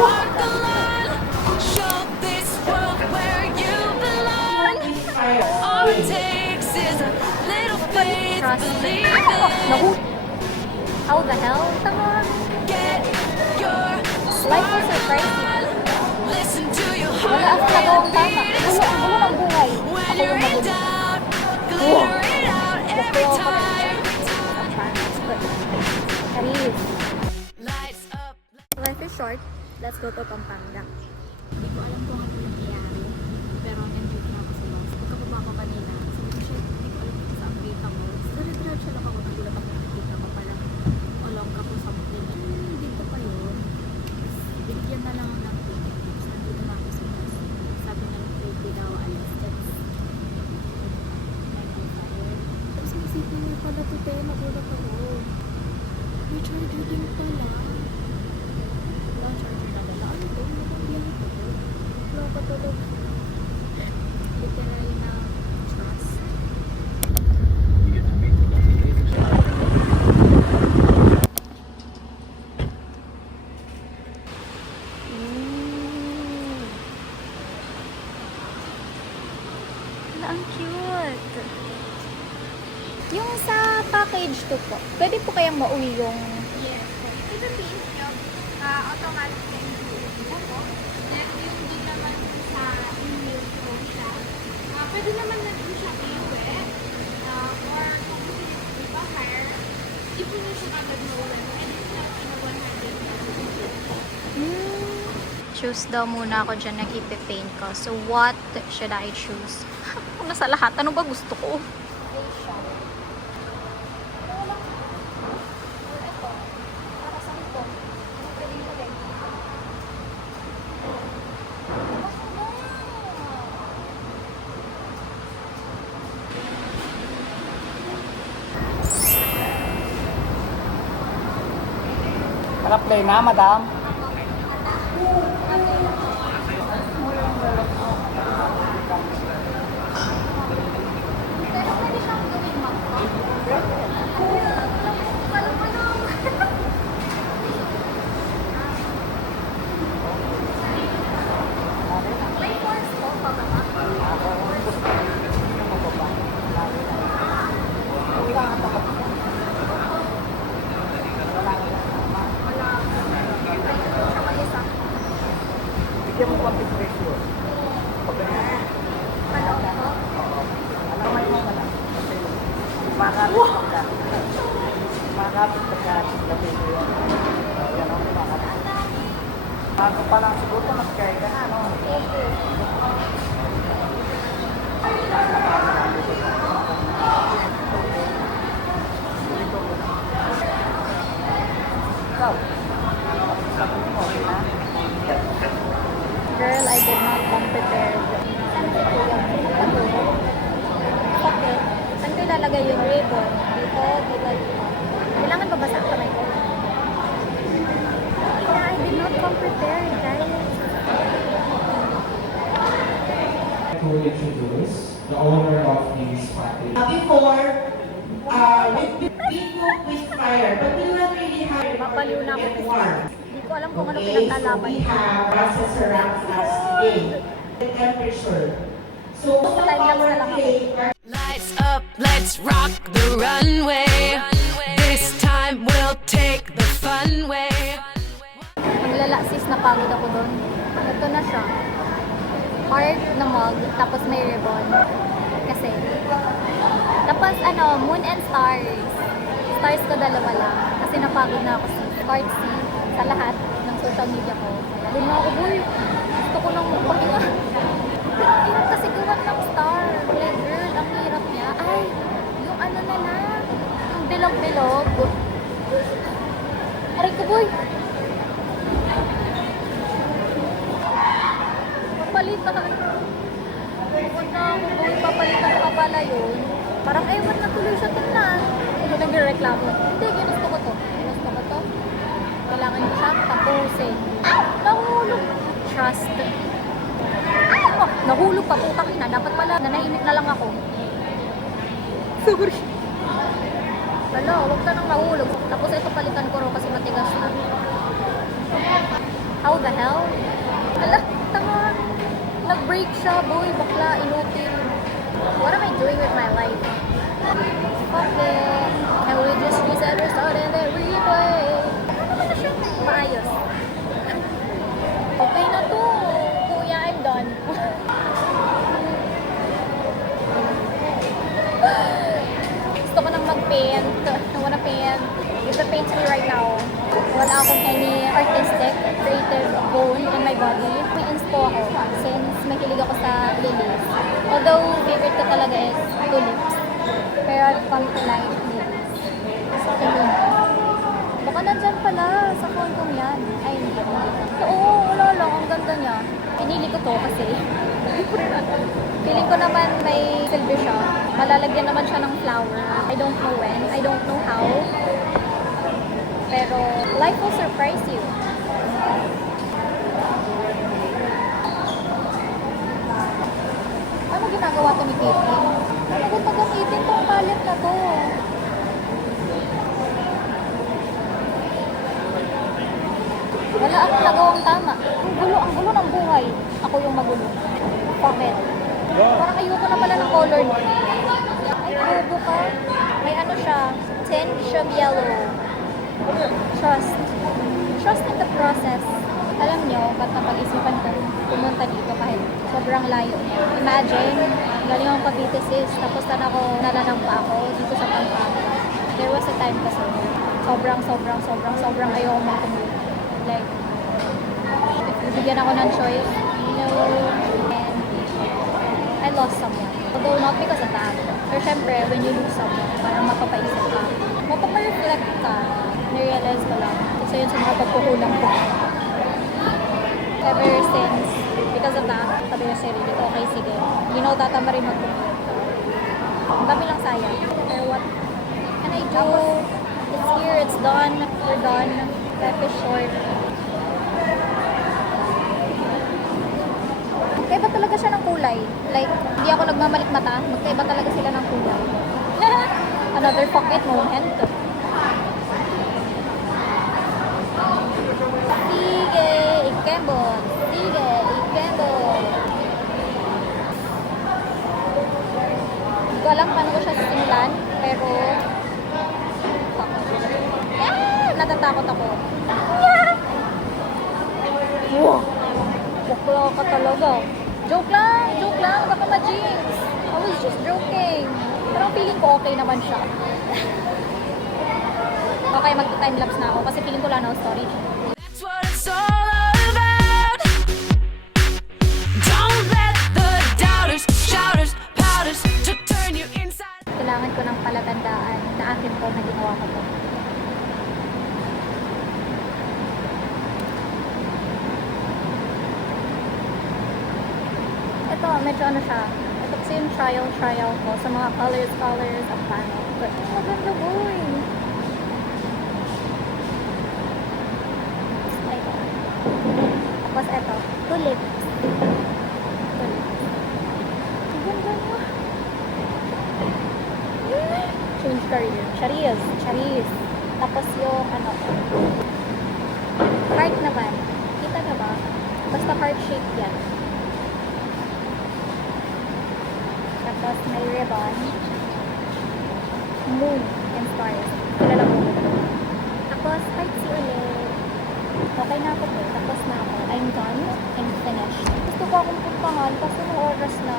walk the line. Show this world where you belong. All it takes is a little faith, believing. How the hell? Tama. Get your Life will surprise you. listen to your Wala heart. akong nagawang tama. Ang gulo ng buhay. When Ako you're yung in magulo. doubt, glitter it out every time. Charis. Lights up. Life is short. Let's go to Pampanga. Hindi ko alam kung ano nangyayari. Pero nandito na ako sa bus. Pagkababa ko kanina, sabi ko, shit, hindi ko alam kung sa update ako. Diretso lang ako. Nagulat ako nakikita ko pala. Along ka po sa mga dito pa yun. Binigyan na lang ako ng ticket. Tapos nandito na ako sa bus. Sabi na lang, ready daw, alas 10. Tapos isipin mo pala ito, te, magulat ako. May charger din pala. Wala charger na dala. Ano ito? Nakabiyang ito. Wala pa tulog. Literal na trust. Ang cute. Yung sa package 2 po, pwede po kayang mauwi yung... Yes. Ito sa page job, automatic na include mo po. Then yung di naman sa email ko siya, pwede naman na din siya i-uwi. Or kung gusto niyo ipa-hire, ipon niyo siya agad na ulan. And it's not in a 100%. Choose daw muna ako dyan ng ipipaint ko. So, what should I choose? Una sa lahat, ano ba gusto ko? Naka-play na, madam. Pero pwede siyang gawin makro. May force po pa ba? Bigyan mo pa presyo. Ano po? Kamay mo na lang. Makakapit ka. Makakapit ka. Lapit mo yun. Yan ang makakapit. Bago pa lang siguro, mag-kaya ka na, no? Ikaw. Sabi mo, ha? Girl, I did not come prepared. Okay. Saan ko ilalagay yung ribbon? Dito, dito. Kailangan ba basa ang kamay ko? Yeah, I did not come prepared, guys. To introduce the owner of this package. Before, we cook with fire, but we not really have Mapaliw na ako. warm. Hindi ko alam kung ano Okay, so pinaglalaban. we have processor around us today. The temperature. So most of our cake are Lights up, let's rock the runway. This time we'll take the fun way. Ang lalasis na pagod ako doon. Ito na siya. Heart na mug, tapos may ribbon. Kasi. Tapos moon and stars. Stars ko dalawa lang. Kasi napagod na ako sa part C sa lahat ng social media ko. Doon na ako, boy. Gusto ko nang magpahinga. Pero ang hirap kasi gawan ng star. Like, girl, ang hirap niya. Ay, yung ano na lang. Yung bilog-bilog. Aray ko, boy. Papalitan na. Huwag na ako, boy. Papalitan ka pala yun. Parang ewan na tuloy siya doon na. Hindi nagreklamo. Hindi, ginusto ko to. Ginusto ko to. Kailangan ko siya tapusin. Ay! Nahulog. Trust. Ay! Oh, nahulog pa. Putang ina. Dapat pala nanahimik na lang ako. Sorry. Wala, huwag ka nang nahulog. Tapos ito palitan ko rin kasi matigas na. How the hell? Ala, tanga. Nag-break siya, boy, bakla, inutil. What am I doing with my life? Fuck it. Can we just reset, restart, and then replay? Ano naman na siya? Maayos. Okay na to. Kuya, I'm done. Gusto ko nang mag-paint. I wanna paint. If the paints me right now, wala akong any artistic, creative bone in my body. May inspo ako since mahilig ako sa lilies. Although, favorite ko talaga is tulips. Pero I've come to like lilies. So, yun. Baka nandyan pala sa phone kong yan. Ay, hindi. Oo, wala lang. Ang ganda niya. Pinili ko to kasi feeling ko naman may silbi siya. Malalagyan naman siya ng flower. I don't know when. I don't know how. Pero life will surprise you. Ano ginagawa to ni Caitlyn? Ano ko gagamitin tong palette na to? Wala akong nagawang tama. Ang gulo ng buhay. Ako yung magulo. Bakit? Parang ayoko na pala ng color. Ay, bobo ka. May ano siya, tinge of yellow. Trust. Trust in the process. Alam nyo, ba't napag-isipan ko pumunta dito kahit sobrang layo niya. Imagine, galing akong Cavite sis, tapos nalanang pa ako dito sa Pampanga. There was a time kasi, sobrang ayoko mag-commute. Like, if bigyan ako ng choice, no, and I lost someone. Although not because of that. Pero syempre, when you lose someone, parang mapapaisip ka. Mapapa-reflect ka. Narealize ko lang. Isa yun sa mga pagkukulang ko. Ever since, because of that, sabi ko sarili ko, okay, sige. You know, tatama rin mag-commute. Ang dami lang sayang. Pero what can I do? It's here, it's done. We're done. Life is short. Magkaiba talaga siya ng kulay. Like, hindi ako nagmamalik mata. Magkaiba talaga sila ng kulay. Another pocket moment. Sige, ikembot. Sige, ikembot. Hindi ko alam paano ko siya sisimulan. Pero, natatakot ako. Wow! Bakla ka talaga. Joke lang, baka ma-jinx. I was just joking. Pero feeling ko okay naman siya. Okay, magta-timelapse na ako kasi feeling ko lang na story. That's what it's all about. Don't let the doubters, shouters, pouters to turn you inside. Kailangan ko ng palatandaan na akin ko na ginawa ko to. Ito, medyo ano siya. Ito kasi yung trial ko sa mga colors ang plano. But, maganda boy. Ito. Tapos ito, tulips. Ang ganda mo. Change career. Charis. Tapos yung ano, heart naman. Kita na ba? Basta heart shape yan. Tapos may ribbon. Moon and stars. Kilala mo ba ito? Tapos heart si ulit. Okay na ako po. Tapos na ako. I'm done. I'm finished. Gusto ko akong puntahan kasi may oras na.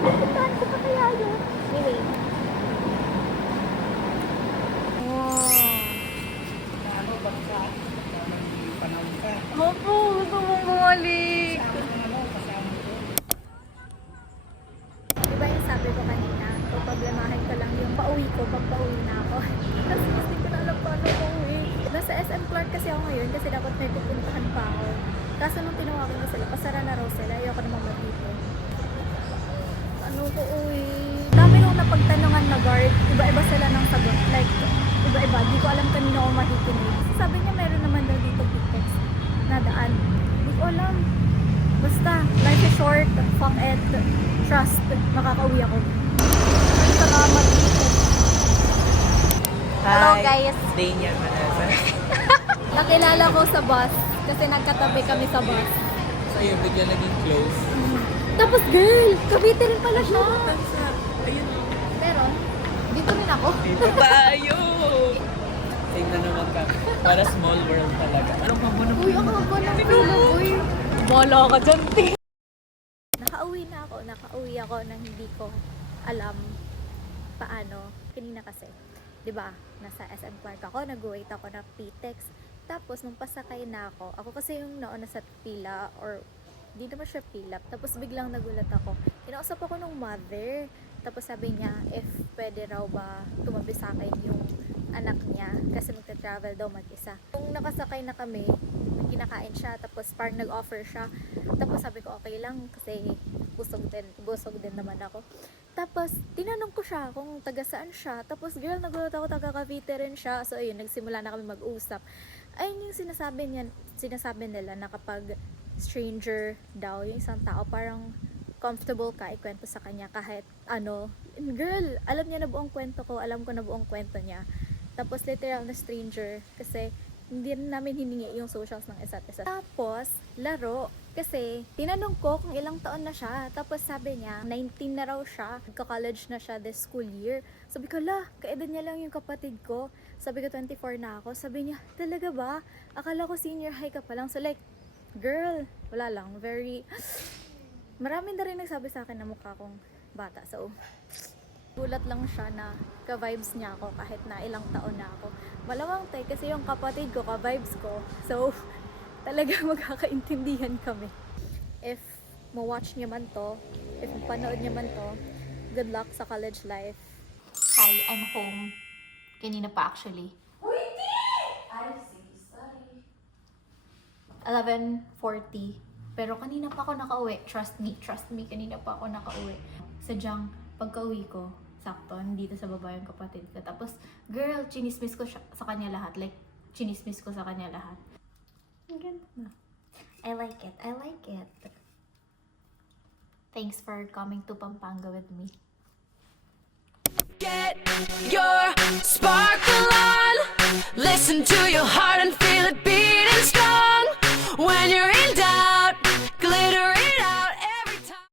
Puntahan ko pa kaya yun. Anyway. Ano, basta, panahon ka. Opo, gusto mong bumalik. Kasama ko. Diba yung sabi ko kanina, problemahin ko lang yung pauwi ko pag pauwi na ako. Kasi hindi ko na alam paano pauwi. Nasa SM Clark kasi ako ngayon kasi dapat may pupuntahan pa ako. Kaso nung tinawagan ko sila, pasara na raw sila, ayoko naman mag-dito. Ano ko uwi? Dami nung napagtanungan na guard, iba-iba sila ng sagot. Like, iba-iba, di ko alam kanino ako makikinig. Sabi niya meron naman daw dito tickets na daan. Di ko alam. Basta, life is short, fuck it, trust, makakauwi ako. Salamat dito. Hello guys! Daniel Manasa. Laki Nakilala ko sa bus kasi nagkatabi kami sa bus. Sa'yo, bigla naging close. Tapos girl, Cavite rin pala siya. Ayun. Pero, dito rin ako. Dito tayo! Same na naman kami. Para small world talaga. Anong pang muna? Uy, ang haba ng pila, uy. Bala ka dyan, te. Nakauwi ako nang hindi ko alam paano. Kanina kasi, di ba, nasa SM Park ako, nag-wait ako ng PTEX. Tapos, nung pasakay na ako kasi yung nauna sa pila, or di naman siya pila. Tapos, biglang nagulat ako. Kinausap ako ng mother. Tapos, sabi niya, if pwede raw ba tumabi sa akin yung anak niya kasi magta-travel daw mag-isa. Nung nakasakay na kami, kinakain siya, tapos parang nag-offer siya. Tapos sabi ko okay lang kasi busog din naman ako. Tapos tinanong ko siya kung taga saan siya. Tapos girl, nagulat ako, taga Cavite rin siya. So ayun, nagsimula na kami mag-usap. Ayun yung sinasabi nila na kapag stranger daw, yung isang tao, parang comfortable ka ikwento sa kanya kahit ano. And girl, alam niya na buong kwento ko, alam ko na buong kwento niya. Tapos literal na stranger kasi hindi namin hiningi yung socials ng isa't isa. Tapos, laro. Kasi, tinanong ko kung ilang taon na siya. Tapos sabi niya, 19 na raw siya. Nagka-college na siya this school year. Sabi ko, kaedad niya lang yung kapatid ko. Sabi ko, 24 na ako. Sabi niya, talaga ba? Akala ko senior high ka pa lang. So like, girl, wala lang. Marami na rin nagsabi sa akin na mukha kong bata. So, gulat lang siya na ka-vibes niya ako kahit na ilang taon na ako. Malamang tay kasi yung kapatid ko ka-vibes ko. So, talaga magkakaintindihan kami. If ma-watch niya man to, if mapanood niya man to, good luck sa college life. Hi, I'm home. Kanina pa actually. 11:40. Pero kanina pa ako nakauwi. Trust me, kanina pa ako nakauwi. Sadyang pagka-uwi ko, sakto, dito sa baba yung kapatid ko. Tapos, girl, chinismis ko sa kanya lahat. Like, chinismis ko sa kanya lahat. Ang ganda na. I like it. Thanks for coming to Pampanga with me. Get your spark